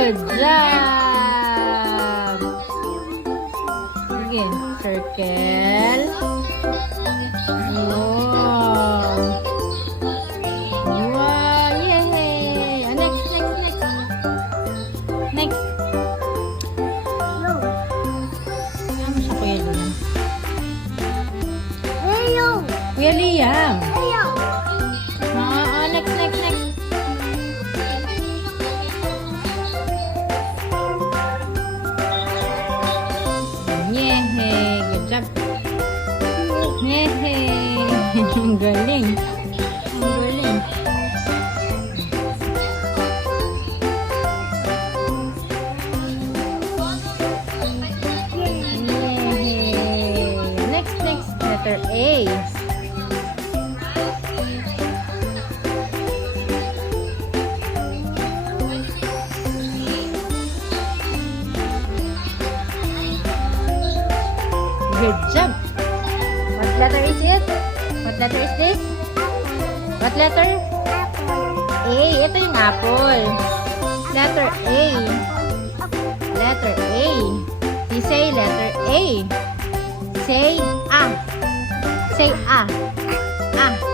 Good job! Sige, circle. Wow! Wow! Yay! Next. Next. Ano siya, Kuya Liam? Kuya Liam. Next. Yehey! Good job. Yehey! Ang galing. Yehey! Next. Letter A. Good job. What letter is it? What letter is this? What letter? A. Ito yung apple. Letter A. Letter A. You say letter A. Say A. Say A. A.